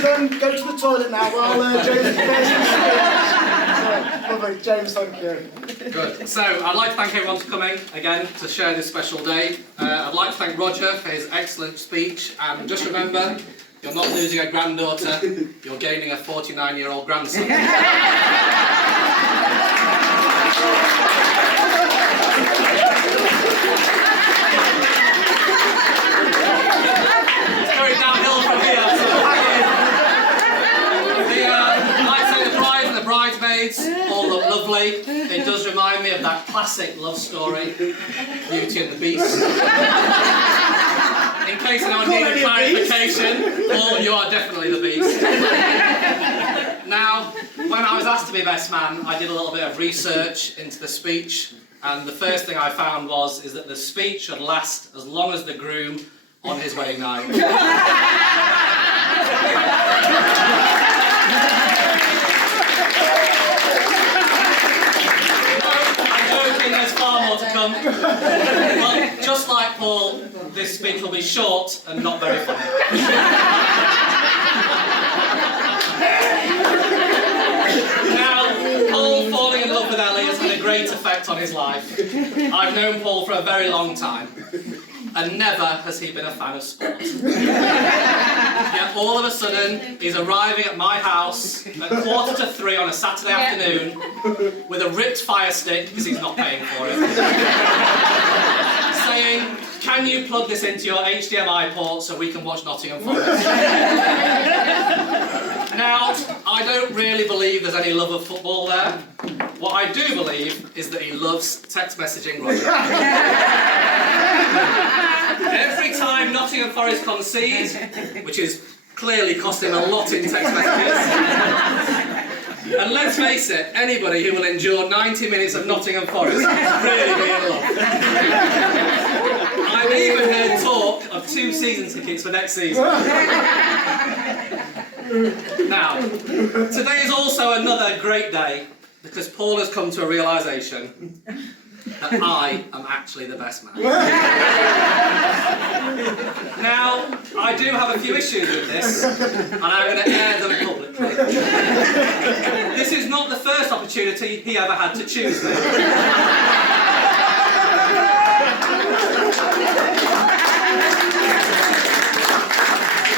to go to the toilet now while James prepares his speech. Lovely. James, thank you. Good. So, I'd like to thank everyone for coming again to share this special day. I'd like to thank Roger for his excellent speech, and just remember, you're not losing a granddaughter, you're gaining a 49-year-old grandson. It's going downhill from here. I'd say the bride and the bridesmaids all look lovely. It does remind me of that classic love story, Beauty and the Beast. In case anyone needed clarification, Paul, you are definitely the Beast. Now, when I was asked to be best man, I did a little bit of research into the speech, and the first thing I found is that the speech should last as long as the groom on his wedding night. There's far more to come. But just like Paul, this speech will be short and not very funny. Now, Paul falling in love with Ellie has had a great effect on his life. I've known Paul for a very long time, and never has he been a fan of sport. Yet all of a sudden, he's arriving at my house at 2:45 on a Saturday afternoon with a ripped fire stick, because he's not paying for it, saying, "Can you plug this into your HDMI port so we can watch Nottingham Forest?" Now, I don't really believe there's any love of football there. What I do believe is that he loves text messaging Roger. Every time Nottingham Forest concede, which is clearly costing a lot in text messages, and let's face it, anybody who will endure 90 minutes of Nottingham Forest is really be in love. I've even heard talk of 2 season tickets for next season. Now, today is also another great day, because Paul has come to a realisation that I am actually the best man. Now, I do have a few issues with this, and I'm going to air them publicly. This is not the first opportunity he ever had to choose me.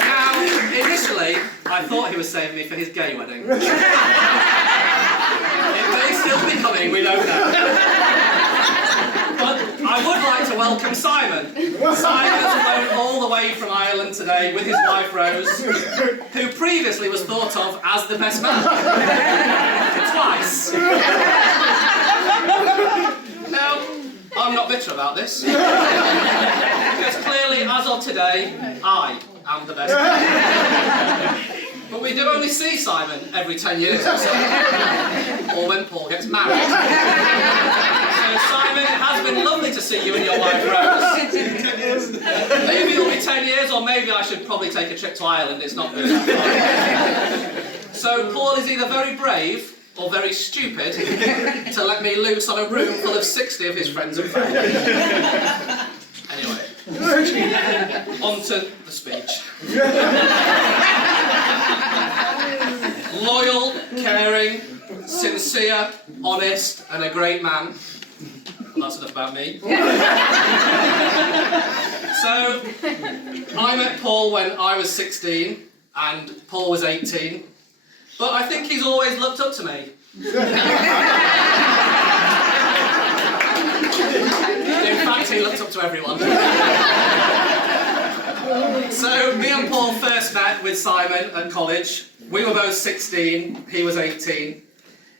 Now, initially, I thought he was saving me for his gay wedding. It may still be coming, we don't know. But I would like to welcome Simon. Simon has flown all the way from Ireland today with his wife Rose, who previously was thought of as the best man. Twice. Now, I'm not bitter about this. Because clearly, as of today, I am the best man. But we do only see Simon every 10 years or so. Or when Paul gets married. So Simon, it has been lovely to see you and your wife Rose. Maybe it'll be 10 years, or maybe I should probably take a trip to Ireland. It's not good. So Paul is either very brave or very stupid to let me loose on a room full of 60 of his friends and family. Anyway, on to the speech. Loyal, caring, sincere, honest, and a great man. Well, that's enough about me. So, I met Paul when I was 16, and Paul was 18. But I think he's always looked up to me. In fact, he looked up to everyone. So, me and Paul first met with Simon at college. We were both 16, he was 18.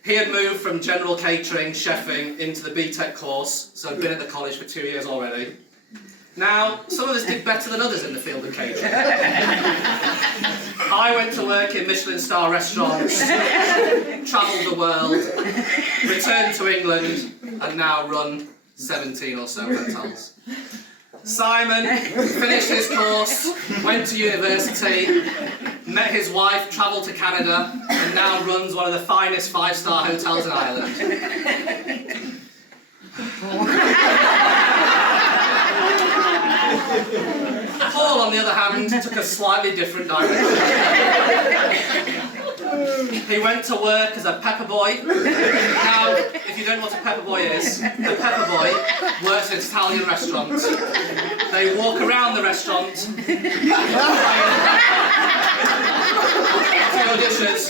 He had moved from general catering, chefing, into the BTEC course, so I'd been at the college for 2 years already. Now, some of us did better than others in the field of catering. I went to work in Michelin star restaurants, travelled the world, returned to England, and now run 17 or so hotels. Simon finished his course, went to university, met his wife, travelled to Canada, and now runs one of the finest 5-star hotels in Ireland. Paul, on the other hand, took a slightly different direction. He went to work as a pepper boy. Now, if you don't know what a pepper boy is, a pepper boy works in an Italian restaurant. They walk around the restaurant, tail dishes.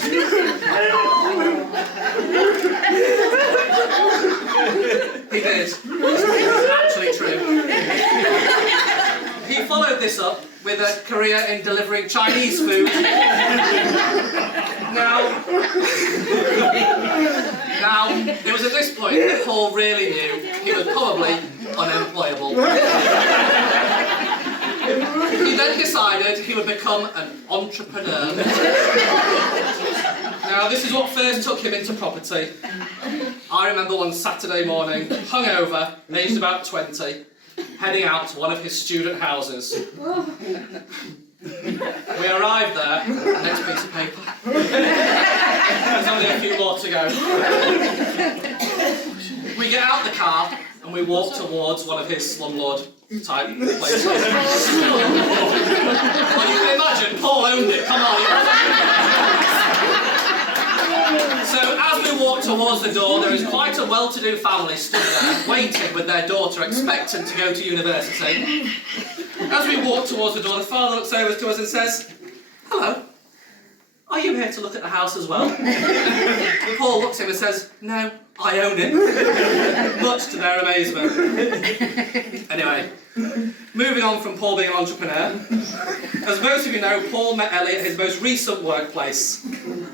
He did. It's actually true. He followed this up with a career in delivering Chinese food. Now, it was at this point that Paul really knew he was probably unemployable. He then decided he would become an entrepreneur. Now, this is what first took him into property. I remember one Saturday morning, hungover, aged about 20, heading out to one of his student houses. We arrived there, next piece of paper. There's only a few more to go. We get out the car and we walk towards one of his slumlord type places. Well, you can imagine, Paul owned it, come on. So as we walk towards the door, there is quite a well-to-do family stood there, waiting with their daughter, expectant to go to university. As we walk towards the door, the father looks over to us and says, "Hello, are you here to look at the house as well?" Paul looks at him and says, "No, I own it," much to their amazement. Anyway, moving on from Paul being an entrepreneur, as most of you know, Paul met Ellie at his most recent workplace,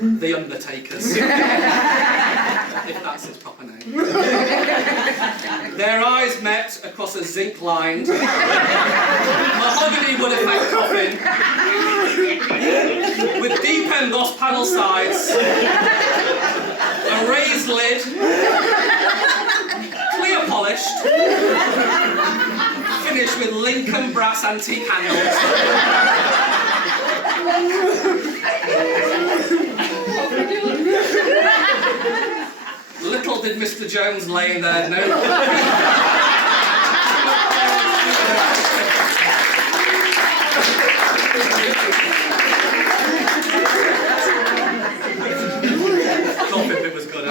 the Undertakers. If that's his proper name. Their eyes met across a zinc-lined, mahogany wood effect coffin, with deep embossed panel sides, a raised lid, clear polished, finished with Lincoln brass antique handles. Little did Mr. Jones laying there know. It was good.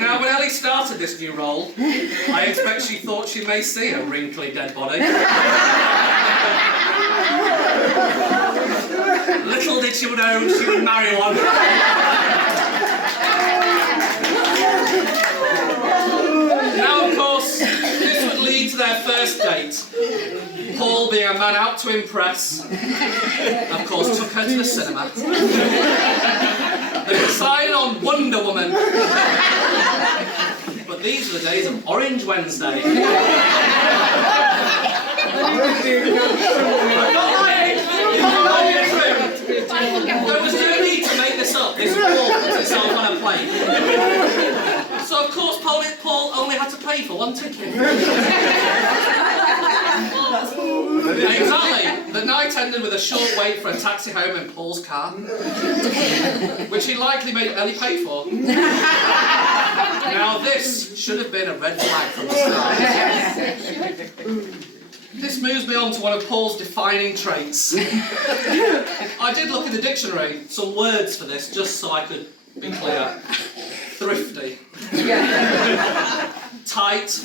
Now, when Ellie started this new role, I expect she thought she may see a wrinkly dead body. Little did she know she would marry one. Now, of course, this would lead to their first date. Paul, being a man out to impress, of course, took her to the cinema. They decided on Wonder Woman. But these are the days of Orange Wednesday. There was no need to make this up. This Paul put itself on a plate. So of course Paul only had to pay for one ticket. Exactly. The night ended with a short wait for a taxi home in Paul's car, which he likely made Ellie pay for. Now this should have been a red flag from the start. This moves me on to one of Paul's defining traits. I did look in the dictionary, some words for this, just so I could be clear. Thrifty. Tight.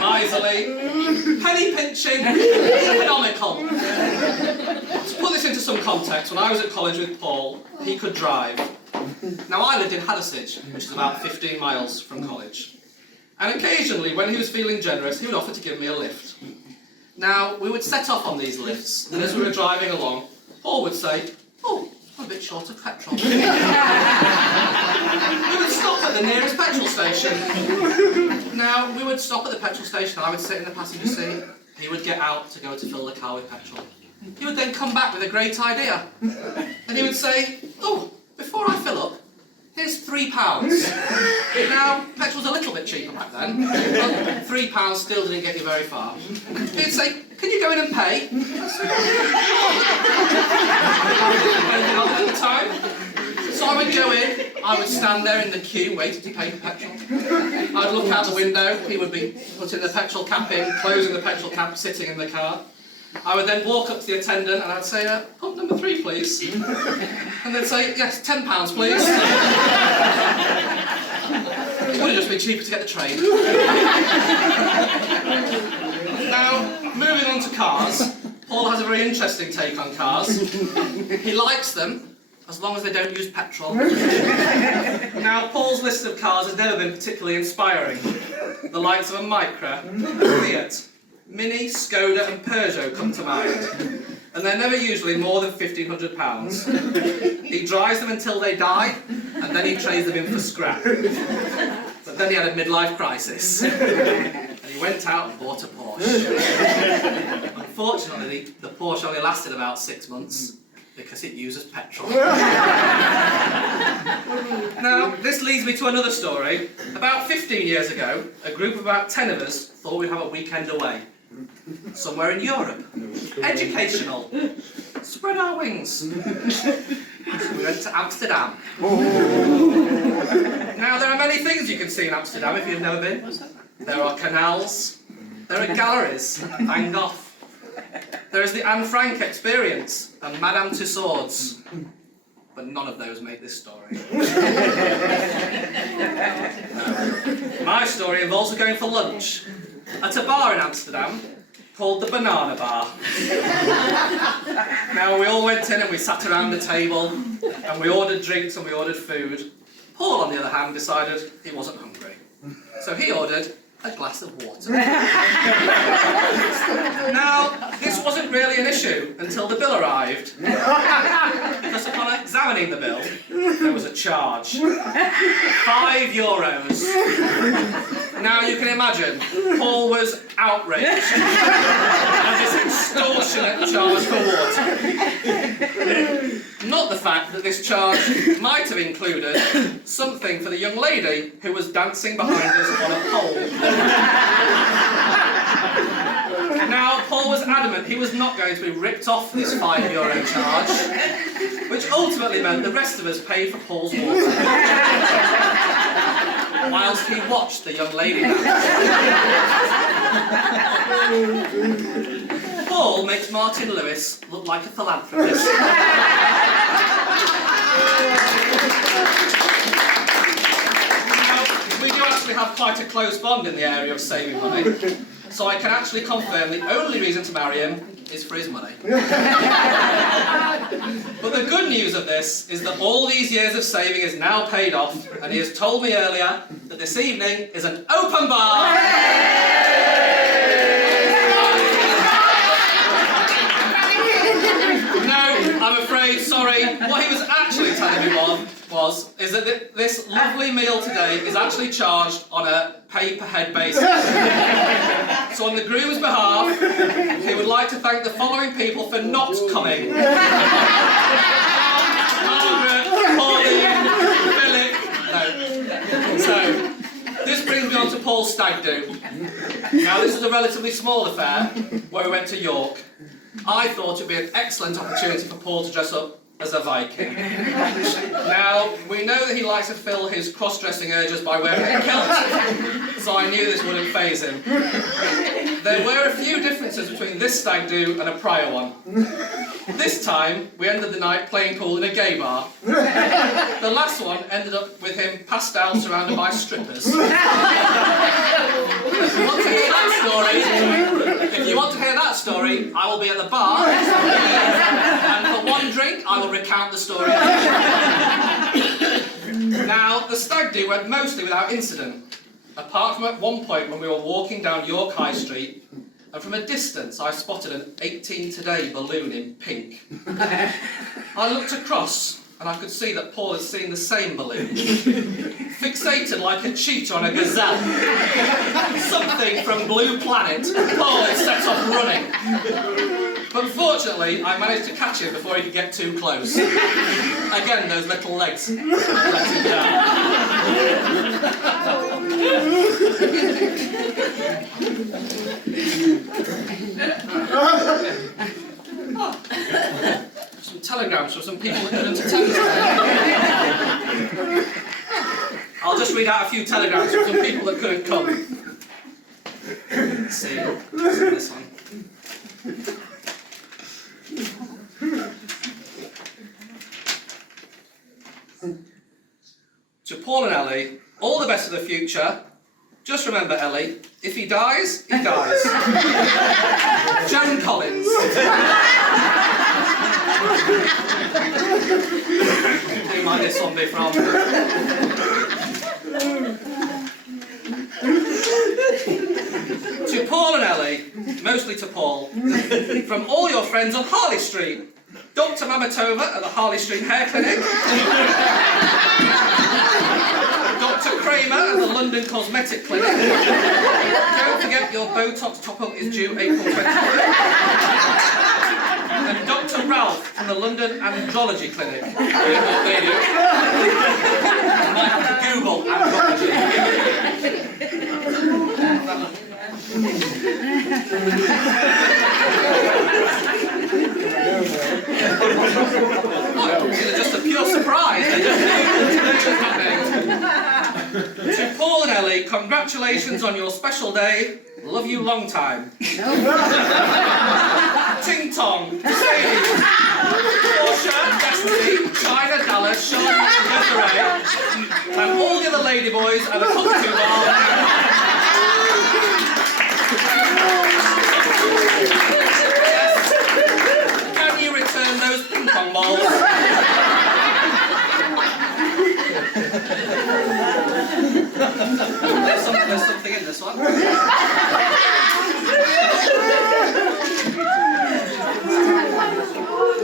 Miserly. Penny pinching. Economical. To put this into some context, when I was at college with Paul, he could drive. Now I lived in Haddisage, which is about 15 miles from college. And occasionally, when he was feeling generous, he would offer to give me a lift. Now, we would set off on these lifts, and as we were driving along, Paul would say, "Oh, I'm a bit short of petrol." We would stop at the nearest petrol station. Now, we would stop at the petrol station, I would sit in the passenger seat, he would get out to go to fill the car with petrol. He would then come back with a great idea. And he would say, "Oh, before I fill up, here's £3. Now, petrol's a little bit cheaper back then, but £3 still didn't get you very far. He'd say, "Can you go in and pay?" At the time. So I would go in, I would stand there in the queue waiting to pay for petrol. I'd look out the window, he would be putting the petrol cap in, closing the petrol cap, sitting in the car. I would then walk up to the attendant and I'd say, pump number 3 please. And they'd say, yes, £10 please. It would have just been cheaper to get the train. Now, moving on to cars, Paul has a very interesting take on cars. He likes them, as long as they don't use petrol. Now, Paul's list of cars has never been particularly inspiring. The likes of a Micra, Fiat, Mini, Skoda and Peugeot come to mind. And they're never usually more than £1,500. He drives them until they die, and then he trades them in for scrap. But then he had a midlife crisis. And he went out and bought a Porsche. Unfortunately, the Porsche only lasted about 6 months, because it uses petrol. Now, this leads me to another story. About 15 years ago, a group of about 10 of us thought we'd have a weekend away. Somewhere in Europe. Educational. Spread our wings. So we went to Amsterdam. Now, there are many things you can see in Amsterdam if you've never been. There are canals. There are galleries. Van Gogh. There is the Anne Frank experience and Madame Tussauds. But none of those make this story. My story involves going for lunch at a bar in Amsterdam called the Banana Bar. Now, we all went in and we sat around the table and we ordered drinks and we ordered food. Paul, on the other hand, decided he wasn't hungry. So he ordered a glass of water. Now, this wasn't really an issue until the bill arrived. Because upon examining the bill, there was a charge. €5. Now, you can imagine, Paul was outraged at this extortionate charge for water. Not the fact that this charge might have included something for the young lady who was dancing behind us on a pole. Now, Paul was adamant he was not going to be ripped off this €5 charge, which ultimately meant the rest of us paid for Paul's water, whilst he watched the young lady dance. Paul makes Martin Lewis look like a philanthropist. Now, we do actually have quite a close bond in the area of saving money, so I can actually confirm the only reason to marry him is for his money. But the good news of this is that all these years of saving is now paid off, and he has told me earlier that this evening is an open bar! I'm afraid, sorry, what he was actually telling me is that this lovely meal today is actually charged on a pay-per-head basis. So on the groom's behalf, he would like to thank the following people for not coming. Margaret, Pauline, Philip. No. So, this brings me on to Paul's stag do. Now, this was a relatively small affair where we went to York. I thought it would be an excellent opportunity for Paul to dress up as a Viking. Now, we know that he likes to fill his cross-dressing urges by wearing a kilt, so I knew this wouldn't faze him. There were a few differences between this stag do and a prior one. This time, we ended the night playing pool in a gay bar. The last one ended up with him passed out surrounded by strippers. If you want to hear that story, I will be at the bar, and for one drink, I will recount the story. Now, the stag do went mostly without incident, apart from at one point when we were walking down York High Street, and from a distance I spotted an 18 Today balloon in pink. I looked across, and I could see that Paul had seen the same balloon, fixated like a cheetah on a gazelle. Something from Blue Planet. Paul had set off running. But fortunately, I managed to catch him before he could get too close. Again, those little legs let him down. Some telegrams from some people that couldn't attend today. I'll just read out a few telegrams from some people that couldn't come. Let's see. This one. To Paul and Ellie, all the best for the future. Just remember, Ellie, if he dies, he dies. Joan Collins. Who might this one be from? To Paul and Ellie, mostly to Paul, from all your friends on Harley Street. Dr. Mamatova at the Harley Street Hair Clinic. Dr. Kramer at the London Cosmetic Clinic. Don't forget your Botox top-up is due April 23rd. And Dr. Ralph from the London Andrology Clinic. You might have to Google andrology. These are just a pure surprise. To Paul and Ellie, congratulations on your special day. Love you long time. Ting Tong, Mercedes, Porsche, Destiny, China, Dallas, Charlotte, Desiree, and all the other ladyboys at the cocktail bar. Can you return those ping pong balls? There's something in this one.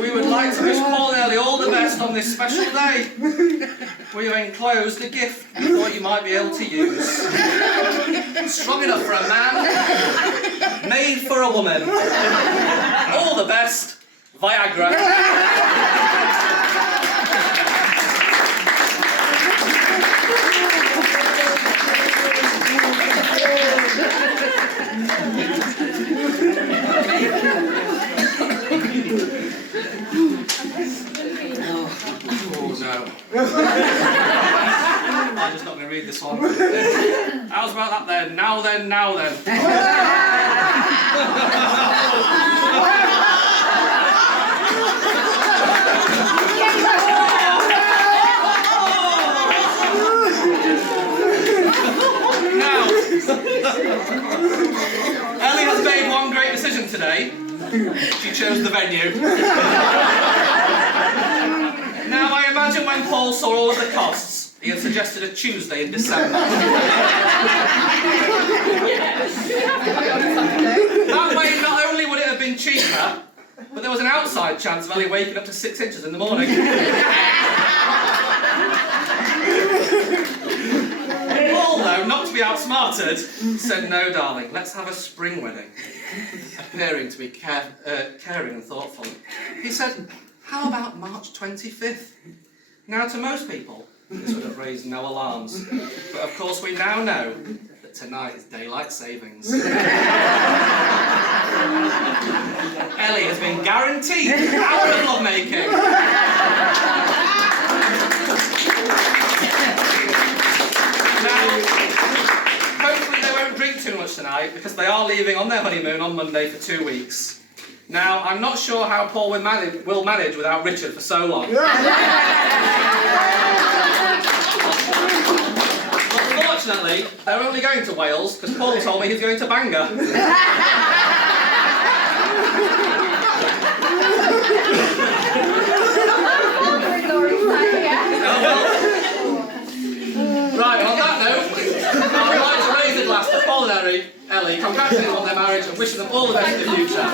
We would like to wish Paul and Ellie all the best on this special day. We have enclosed a gift we thought you might be able to use. Strong enough for a man, made for a woman. All the best, Viagra. I'm just not going to read this one. How's about that then? Now then, now then. Now, Ellie has made one great decision today. She chose the venue. Now, I imagine when Paul saw all of the costs, he had suggested a Tuesday in December. That way, not only would it have been cheaper, but there was an outside chance of Ellie waking up to 6 inches in the morning. Paul, though, not to be outsmarted, said, "No, darling, let's have a spring wedding." Appearing to be caring and thoughtful, he said, "How about March 25th? Now, to most people, this would have raised no alarms. But of course, we now know that tonight is daylight savings. Ellie has been guaranteed an hour of lovemaking. Now, hopefully they won't drink too much tonight because they are leaving on their honeymoon on Monday for 2 weeks. Now, I'm not sure how Paul will manage without Richard for so long. Unfortunately, they're only going to Wales because Paul told me he's going to Bangor. Right, on that note, I would like to raise a glass to Paul and Ellie, congratulating them on their marriage and wishing them all the best in the future.